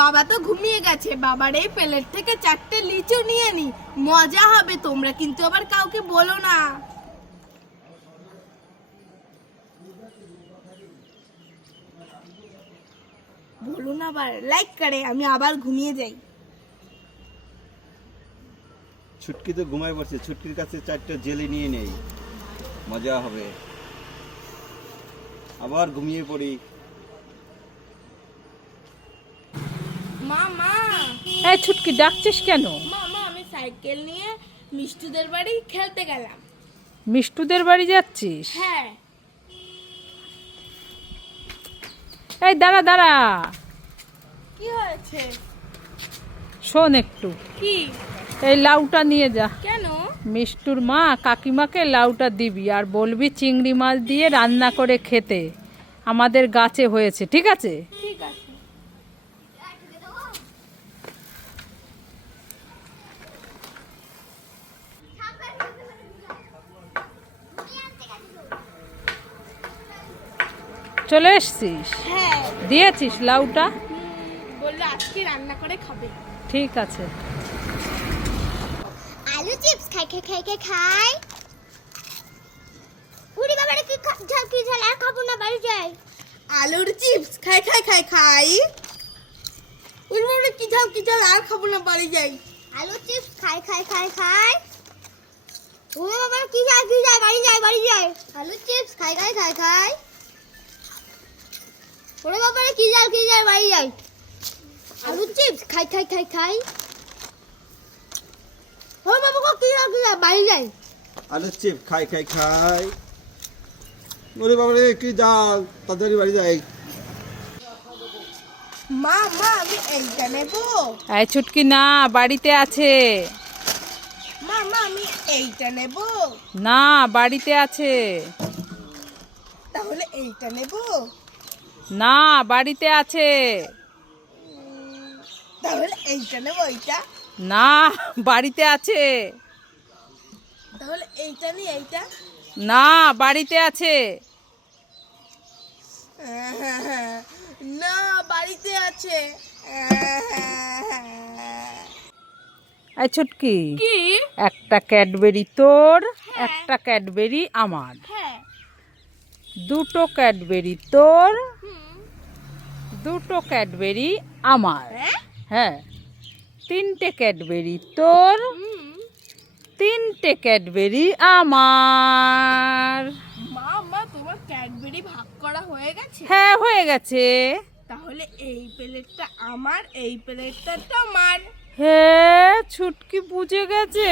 বাবা তো ঘুমিয়ে গেছে, বাবার এই প্লেট থেকে 4টে লিচু নিয়ে নি, মজা হবে। তোমরা কিন্তু আবার কাউকে বলো না। বলো না আবার, লাইক করে আমি আবার ঘুমিয়ে যাই। ছুটকি তো ঘুমায় পড়ছে, ছুটকির কাছে 4টা জেলি নিয়ে নেই, মজা হবে। আবার ঘুমিয়ে পড়ি। মা মা এই ছুটকি ডাকছিস কেন? মা মা আমি সাইকেল নিয়ে মিষ্টুদের বাড়ি খেলতে গেলাম। মিষ্টুদের বাড়ি যাচ্ছিস? হ্যাঁ। এই দাঁড়া দাঁড়া, কি হয়েছে? শোন একটু, কি? এই লাউটা নিয়ে যা। কেন? মিষ্টুর মা কাকিমাকে লাউটা দিবি আর বলবি চিংড়ি মাছ দিয়ে রান্না করে খেতে, আমাদের গাছে হয়েছে, ঠিক আছে? ঠিক আছে। চলে এসছিস? হ্যাঁ। দিয়েছিস লাউটা? বললো আজকে রান্না করে খাবে। ঠিক আছে। আলু চিপস খাই খাই খাই খাই খাই। উড়ি বাবারে কি ঝাল কি ঝাল, আর খাবো না, বাড়ি যাই। আলুর চিপস খাই খাই খাই খাই। উড়ি কি ঝাল আর খাবো না, বাড়ি যাই। আলু চিপস খাই খাই খাই খাই। উড়ি বাবারে কি ঝাল কি ঝাল, বাড়ি যাই বাড়ি যাই। আলু চিপস খাই খাই খাই খাই। উড়ি বাবারে কি ঝাল বাড়ি যাই। আলু চিপস খাই খাই খাই খাই। ও বাবা কো কি ঝাল বাড়ি যাই। আলু চিপ খাই খাই খাই। ওরে বাবা রে, কি জাল, তাড়াতাড়ি বাড়ি যাই। মা মা আমি এইটা নেব। এই ছুটকি না, বাড়িতে আছে। মা মা আমি এইটা নেব। না, বাড়িতে আছে। তাহলে এইটা নেব। না, বাড়িতে আছে। তাহলে এইটা নেব। এইটা না, বাড়িতে আছে। তাহলে এইটা নি এইটা। না, বাড়িতে আছে। না, বাড়িতে আছে। এই ছুটকি, কি? একটা ক্যাডবেরি তোর, হ্যাঁ। একটা ক্যাডবেরি আমার। হ্যাঁ। দুটো ক্যাডবেরি তোর, দুটো ক্যাডবেরি আমার। হ্যাঁ? হ্যাঁ, 3টে ক্যাডবেরি তোর, হুম। 3টে ক্যাডবেরি আমার। মা মা তোমার ক্যাডবেরি ভাগ করা হয়ে গেছে? হ্যাঁ, হয়ে গেছে। তাহলে এই প্লেটটা আমার, এই প্লেটটা তোমার। হ্যাঁ, ছুটকি বুঝে গেছে।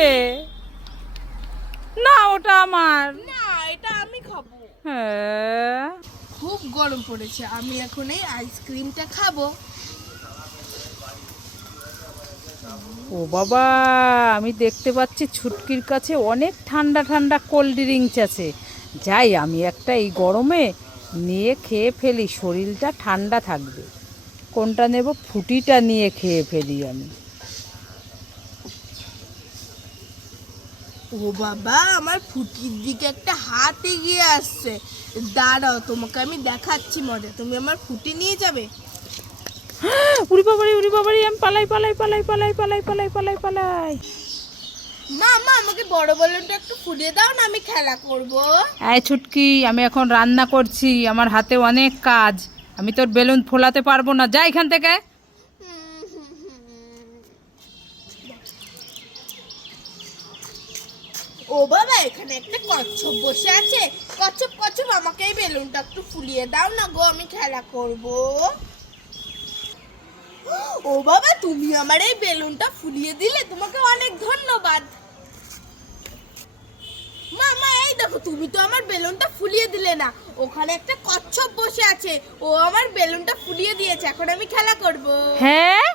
না, ওটা আমার। না, এটা আমি খাবো। হ্যাঁ। খুব গরম পড়েছে, আমি এখন এই আইসক্রিমটা খাবো। ও বাবা, আমি দেখতে পাচ্ছি ছুটকির কাছে অনেক ঠান্ডা ঠান্ডা কোল্ড ড্রিঙ্কস আছে। যাই, আমি একটা এই গরমে নিয়ে খেয়ে ফেলি, শরীরটা ঠান্ডা থাকবে। কোনটা নেব? ফুটিটা নিয়ে খেয়ে ফেলি আমি। ও বাবা, আমার ফুটির দিকে একটা হাত এগিয়ে আসছে। দাঁড়াও, তোমাকে আমি দেখাচ্ছি মজা। তুমি আমার ফুটি নিয়ে যাবে? উড়ি বাবারি, আমি পালাই পালাই পালাই পালাই পালাই পালাই পালাই পালাই। মা মা আমাকে বড় বেলুনটা একটু ফুলিয়ে দাও না, আমি খেলা করব। এই ছুটকি, আমি এখন রান্না করছি, আমার হাতে অনেক কাজ, আমি তোর বেলুন ফোলাতে পারবো না, যা এখান থেকে। ও বাবা, এখানে একটা কচ্ছপ বসে আছে। কচ্ছপ কচ্ছপ আমাকে এই বেলুনটা একটু ফুলিয়ে দাও না গো, আমি খেলা করব। ও বাবা, তুমি আমার এই বেলুনটা ফুলিয়ে দিলে, তোমাকে অনেক ধন্যবাদ। মামা এই দেখো, তুমি তো আমার বেলুনটা ফুলিয়ে দিলে না। ওখানে একটা কচ্ছপ বসে আছে, ও আমার বেলুনটা ফুলিয়ে দিয়েছে, এখন আমি খেলা করব। হ্যাঁ,